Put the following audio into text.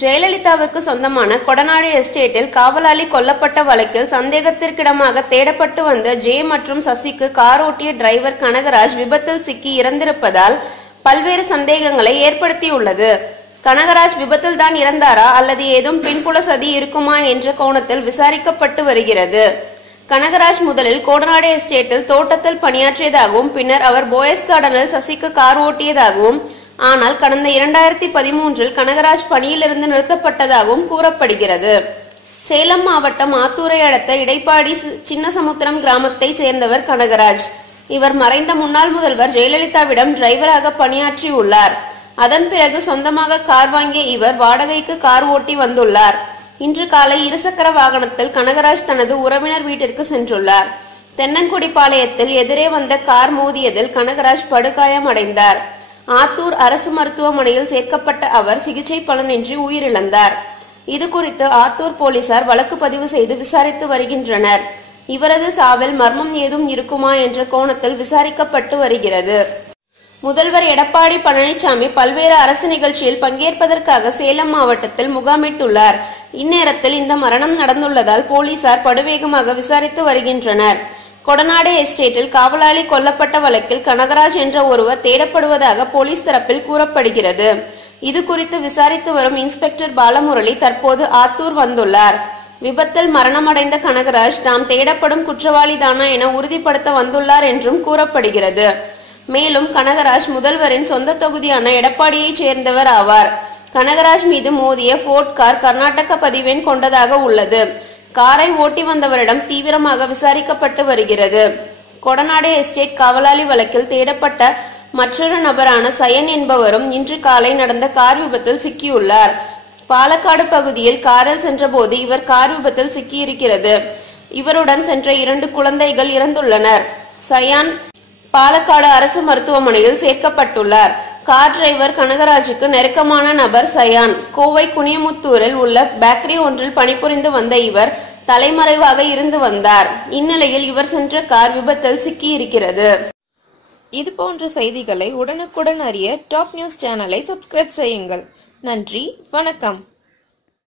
ஜெயலலிதாவுக்கு சொந்தமான கொடநாடு எஸ்டேட்டில் காவலாளி கொல்லப்பட்ட வழக்கில் சந்தேகத்திற்கிடமாக தேடப்பட்டு வந்த ஜே மற்றும் சசிக்கு கார் ஓட்டிய டிரைவர் கனகராஜ் விபத்தில் சிக்கி இறந்திருப்பதால் பல்வேறு சந்தேகங்களை ஏற்படுத்தியுள்ளது. கனகராஜ் விபத்தில் தான் இறந்தாரா அல்லது ஏதும் பின்புல சதி இருக்குமா என்ற கோணத்தில் விசாரிக்கப்பட்டு வருகிறது. கனகராஜ் முதலில் கோடநாடு எஸ்டேட்டில் தோட்டத்தில் பணியாற்றியதாகவும் பின்னர் அவர் போயஸ் கார்டனில் சசிக்கு கார் ஓட்டியதாகவும் ஆனால் கடந்த இரண்டாயிரத்தி பதிமூன்றில் கனகராஜ் பணியிலிருந்து நிறுத்தப்பட்டதாகவும் கூறப்படுகிறது. சேலம் மாவட்டம் ஆத்தூரை அடுத்த இடைப்பாடி சி- சின்னசமுத்திரம் கிராமத்தைச் சேர்ந்தவர் கனகராஜ். இவர் மறைந்த முன்னாள் முதல்வர் ஜெயலலிதாவிடம் டிரைவராக பணியாற்றியுள்ளார். அதன் பிறகு சொந்தமாக கார் வாங்கிய இவர் வாடகைக்கு கார் ஓட்டி வந்துள்ளார். இன்று காலை இருசக்கர வாகனத்தில் கனகராஜ் தனது உறவினர் வீட்டிற்கு சென்றுள்ளார். தென்னன்குடிப்பாளையத்தில் எதிரே வந்த கார் மோதியதில் கனகராஜ் படுகாயம் அடைந்தார் ஆத்தூர் அரசு மருத்துவமனையில் சேர்க்கப்பட்ட அவர் சிகிச்சை பலனின்றி உயிரிழந்தார். இது குறித்து ஆத்தூர் போலீசார் வழக்கு பதிவு செய்து விசாரித்து வருகின்றனர். இவரது சாவில் மர்மம் ஏதும் இருக்குமா என்ற கோணத்தில் விசாரிக்கப்பட்டு வருகிறது. முதல்வர் எடப்பாடி பழனிசாமி பல்வேறு அரசு நிகழ்ச்சியில் பங்கேற்பதற்காக சேலம் மாவட்டத்தில் முகாமிட்டுள்ளார். இந்நேரத்தில் இந்த மரணம் நடந்துள்ளதால் போலீசார் படுவேகமாக விசாரித்து வருகின்றனர். கொடநாடு எஸ்டேட்டில் காவலாளி கொல்லப்பட்ட வழக்கில் கனகராஜ் என்ற ஒருவர் தேடப்படுவதாக போலீஸ் தரப்பில் கூறப்படுகிறது. இது குறித்து விசாரித்து வரும் இன்ஸ்பெக்டர் பாலமுரளி தற்போது ஆத்தூர் வந்துள்ளார். விபத்தில் மரணமடைந்த கனகராஜ் தாம் தேடப்படும் குற்றவாளிதானா என உறுதிப்படுத்த வந்துள்ளார் என்றும் கூறப்படுகிறது. மேலும் கனகராஜ் முதல்வரின் சொந்த தொகுதியான எடப்பாடியைச் சேர்ந்தவர் ஆவார். கனகராஜ் மீது மோதிய ஃபோர்ட் கார் கர்நாடக பதிவெண் கொண்டதாக உள்ளது. காரை ஓட்டி வந்தவரிடம் தீவிரமாக விசாரிக்கப்பட்டு வருகிறது. கொடநாடு எஸ்டேட் காவலாளி வழக்கில் தேடப்பட்ட மற்றொரு நபரான சயன் என்பவரும் இன்று காலை நடந்த கார் விபத்தில் சிக்கியுள்ளார். பாலக்காடு பகுதியில் காரில் சென்றபோது இவர் கார் விபத்தில் சிக்கியிருக்கிறது. இவருடன் சென்ற இரண்டு குழந்தைகள் இறந்துள்ளனர். சயான் பாலக்காடு அரசு மருத்துவமனையில் சேர்க்கப்பட்டுள்ளார். கார் டிரைவர் கனகராஜுக்கு நெருக்கமான நபர் சயான். கோவை குனியமுத்தூரில் உள்ள பேக்கரி ஒன்றில் பணிபுரிந்து வந்த இவர் தலைமறைவாக இருந்து வந்தார். இந்நிலையில் இவர் சென்ற கார் விபத்தில் சிக்கியிருக்கிறது. இது போன்ற செய்திகளை உடனுக்குடன் அறிய டாப் நியூஸ் சேனலை சப்ஸ்கிரைப் செய்யுங்கள். நன்றி வணக்கம்.